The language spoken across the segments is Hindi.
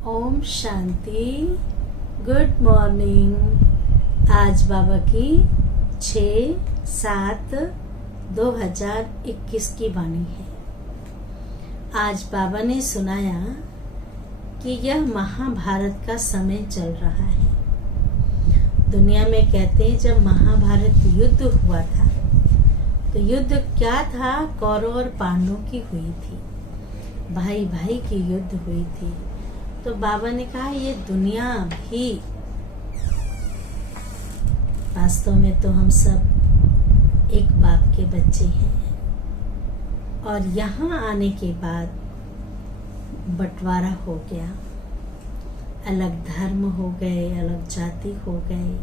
ओम शांति। Good morning. आज बाबा की 6/7/2021 की वाणी है। आज बाबा ने सुनाया कि यह महाभारत का समय चल रहा है। दुनिया में कहते हैं जब महाभारत युद्ध हुआ था तो युद्ध क्या था? कौरव और पांडवों की हुई थी, भाई भाई की युद्ध हुई थी। तो बाबा ने कहा ये दुनिया भी, वास्तव में तो हम सब एक बाप के बच्चे हैं और यहाँ आने के बाद बंटवारा हो गया, अलग धर्म हो गए, अलग जाति हो गए।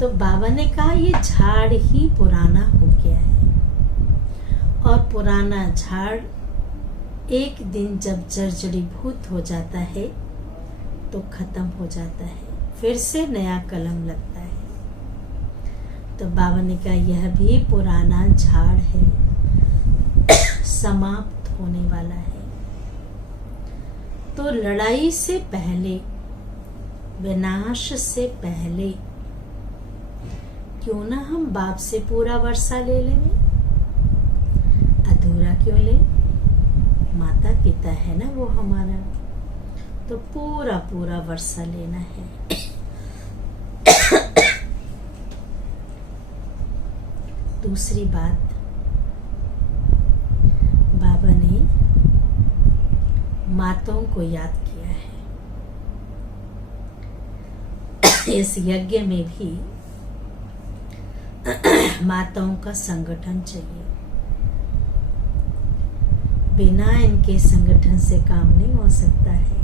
तो बाबा ने कहा ये झाड़ ही पुराना हो गया है और पुराना झाड़ एक दिन जब जर्जरीभूत हो जाता है तो खत्म हो जाता है, फिर से नया कलम लगता है। तो बाबा ने कहा यह भी पुराना झाड़ है, समाप्त होने वाला है। तो लड़ाई से पहले, विनाश से पहले क्यों ना हम बाप से पूरा वर्षा ले लें? अधूरा क्यों ले? माता पिता है ना वो हमारा, तो पूरा पूरा वर्षा लेना है। दूसरी बात, बाबा ने माताओं को याद किया है। इस यज्ञ में भी माताओं का संगठन चाहिए। बिना इनके संगठन से काम नहीं हो सकता है।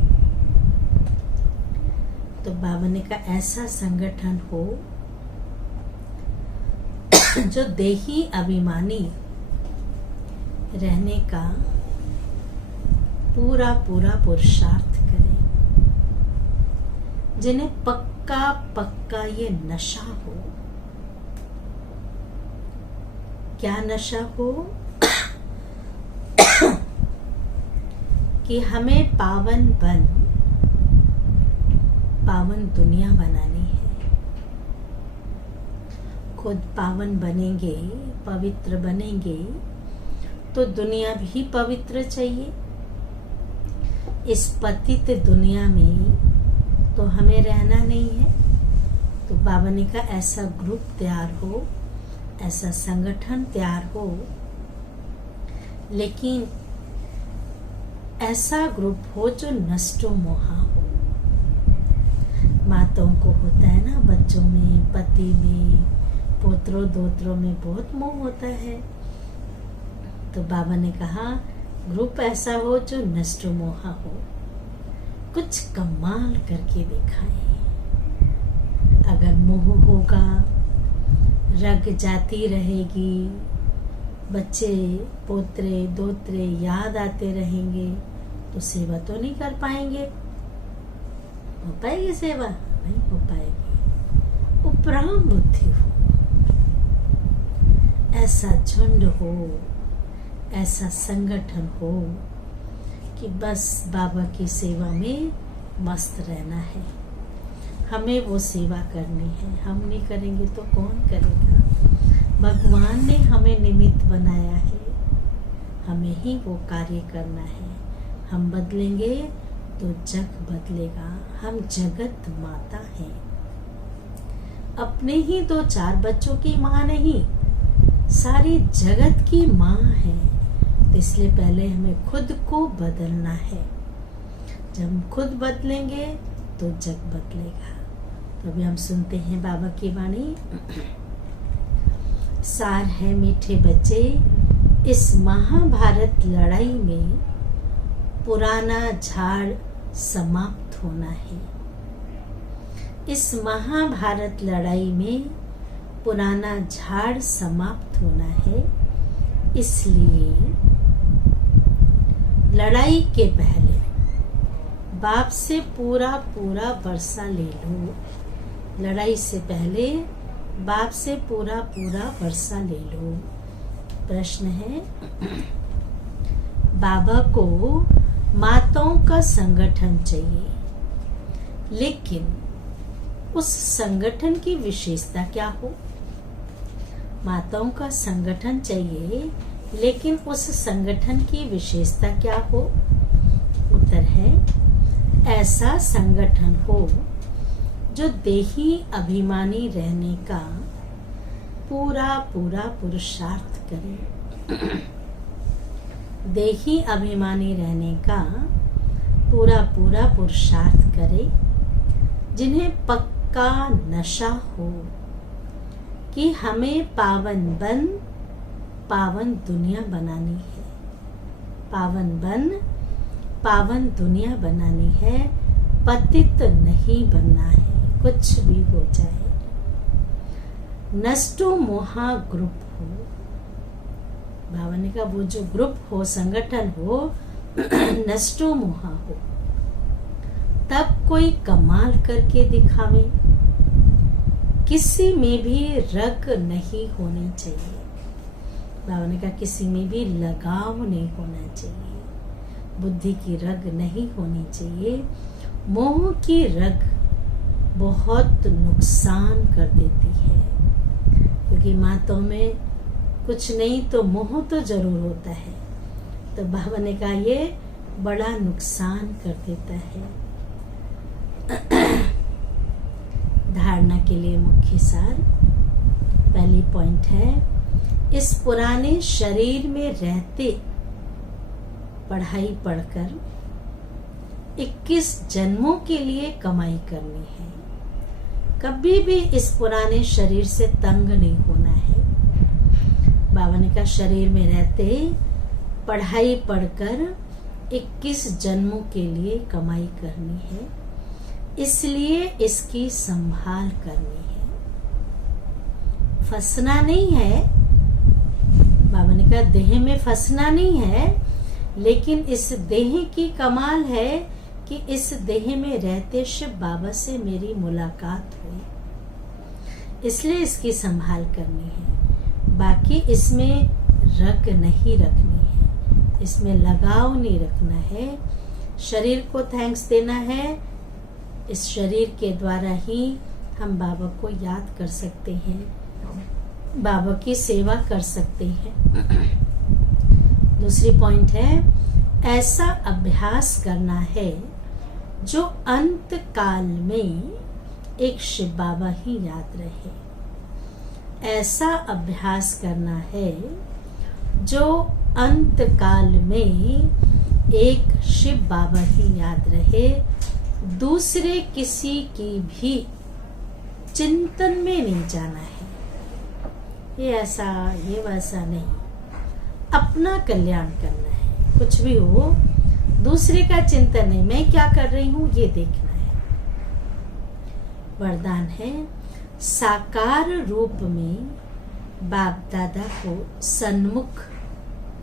तो बाबा ने कहा ऐसा संगठन हो जो देही अभिमानी रहने का पूरा पूरा पुरुषार्थ करे, जिन्हें पक्का पक्का ये नशा हो। क्या नशा हो? कि हमें पावन दुनिया बनानी है। खुद पावन बनेंगे, पवित्र बनेंगे तो दुनिया भी पवित्र चाहिए। इस पतित दुनिया में तो हमें रहना नहीं है। तो बाबा ने कहा ऐसा ग्रुप तैयार हो, ऐसा संगठन तैयार हो, लेकिन ऐसा ग्रुप हो जो नष्टो मोहा हो। माताओं को होता है ना, बच्चों में, पति में, पोत्रों दोत्रों में बहुत मोह होता है। तो बाबा ने कहा ग्रुप ऐसा हो जो नष्टो मोहा हो, कुछ कमाल करके दिखाए। अगर मोह होगा, रग जाती रहेगी, बच्चे पोत्रे दोत्रे याद आते रहेंगे तो सेवा तो नहीं कर पाएंगे। हो पाएगी सेवा? नहीं हो पाएगी। उपराम बुद्धि हो, ऐसा झुंड हो, ऐसा संगठन हो कि बस बाबा की सेवा में मस्त रहना है। हमें वो सेवा करनी है, हम नहीं करेंगे तो कौन करेगा? भगवान ने हमें निमित्त बनाया है, हमें ही वो कार्य करना है। हम बदलेंगे तो जग बदलेगा। हम जगत माता हैं, अपने ही 2-4 बच्चों की माँ नहीं, सारी जगत की माँ है। तो इसलिए पहले हमें खुद को बदलना है। जब हम खुद बदलेंगे तो जग बदलेगा। तो अभी हम सुनते हैं बाबा की वाणी। सार है मीठे बच्चे, इस महाभारत लड़ाई में पुराना झाड़ समाप्त होना है। इस महाभारत लड़ाई में पुराना झाड़ समाप्त होना है। इसलिए लड़ाई के पहले बाप से पूरा पूरा वर्षा ले लो। लड़ाई से पहले बाप से पूरा पूरा वर्षा ले लो। प्रश्न है, बाबा को माताओं का संगठन चाहिए, लेकिन उस संगठन की विशेषता क्या हो? माताओं का संगठन चाहिए, लेकिन उस संगठन की विशेषता क्या हो? उत्तर है, ऐसा संगठन हो जो देही अभिमानी रहने का पूरा पूरा पुरुषार्थ करे। देही अभिमानी रहने का पूरा पूरा पुरुषार्थ करे, जिन्हें पक्का नशा हो कि हमें पावन बन पावन दुनिया बनानी है, पावन बन पावन दुनिया बनानी है, पतित नहीं बनना है, कुछ भी हो जाए। नष्टो मोहा ग्रुप हो, बाबा ने कहा वो जो ग्रुप हो, संगठन हो, नष्टो मोहा हो, तब कोई कमाल करके दिखावे। किसी में भी रग नहीं होनी चाहिए। बाबा ने कहा किसी में भी लगाव नहीं होना चाहिए, बुद्धि की रग नहीं होनी चाहिए। मोह की रग बहुत नुकसान कर देती है, क्योंकि माताओं में कुछ नहीं तो मोह तो जरूर होता है। तो बाबा ने कहा ये बड़ा नुकसान कर देता है। धारणा के लिए मुख्य सार, पहली पॉइंट है, इस पुराने शरीर में रहते पढ़ाई पढ़कर 21 जन्मों के लिए कमाई करनी है। कभी भी इस पुराने शरीर से तंग नहीं होना है। बाबा ने कहा शरीर में रहते पढ़ाई पढ़कर 21 जन्मों के लिए कमाई करनी है, इसलिए इसकी संभाल करनी है। फंसना नहीं है, बाबा ने कहा देह में फंसना नहीं है, लेकिन इस देह की कमाल है कि इस देह में रहते शिव बाबा से मेरी मुलाकात हुई, इसलिए इसकी संभाल करनी है। बाकी इसमें रग नहीं रखनी है, इसमें लगाव नहीं रखना है। शरीर को थैंक्स देना है, इस शरीर के द्वारा ही हम बाबा को याद कर सकते हैं, बाबा की सेवा कर सकते हैं। दूसरी पॉइंट है, ऐसा अभ्यास करना है जो अंत काल में एक शिव बाबा ही याद रहे। ऐसा अभ्यास करना है जो अंत काल में एक शिव बाबा ही याद रहे, दूसरे किसी की भी चिंतन में नहीं जाना है। ये ऐसा ये वैसा नहीं, अपना कल्याण करना है। कुछ भी हो, दूसरे का चिंतन नहीं, मैं क्या कर रही हूं ये देखना है। वरदान है, साकार रूप में बाप दादा को सन्मुख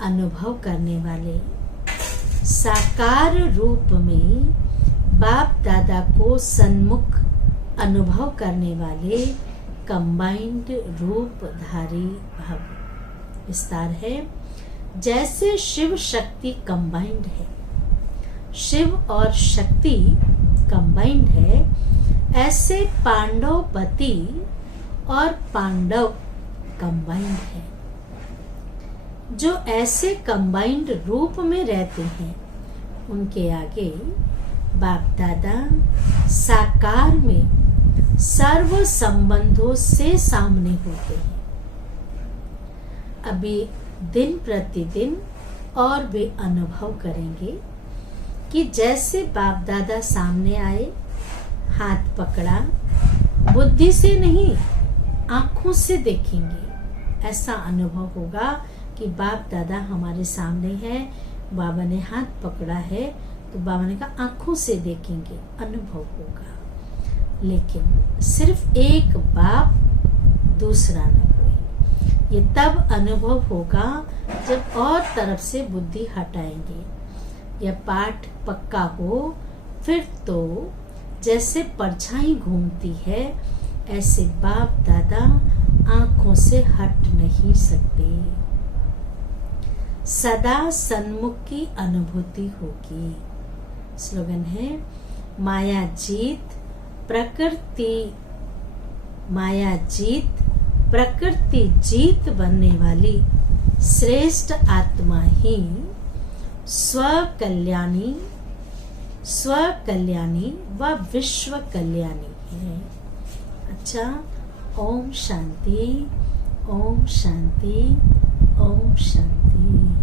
अनुभव करने वाले, साकार रूप में बाप दादा को सन्मुख अनुभव करने वाले कंबाइंड रूपधारी भव। विस्तार है, जैसे शिव शक्ति कंबाइंड है, शिव और शक्ति कंबाइंड है, ऐसे पांडवपति और पांडव कंबाइंड है। जो ऐसे कंबाइंड रूप में रहते हैं, उनके आगे बाप दादा साकार में सर्व संबंधों से सामने होते हैं। अभी दिन प्रतिदिन और भी अनुभव करेंगे कि जैसे बाप दादा सामने आए, हाथ पकड़ा, बुद्धि से नहीं आंखों से देखेंगे। ऐसा अनुभव होगा कि बाप दादा हमारे सामने है, बाबा ने हाथ पकड़ा है, तो बाबा ने कहा आंखों से देखेंगे, अनुभव होगा। लेकिन सिर्फ एक बाप, दूसरा न कोई। ये तब अनुभव होगा जब और तरफ से बुद्धि हटाएंगे। यह पाठ पक्का हो, फिर तो जैसे परछाई घूमती है, ऐसे बाप दादा आंखों से हट नहीं सकते। सदा सन्मुख की अनुभूति होगी। स्लोगन है, माया जीत प्रकृति जीत बनने वाली श्रेष्ठ आत्मा ही स्वकल्याणी व विश्व कल्याणी है। अच्छा, ओम शांति, ओम शांति, ओम शांति।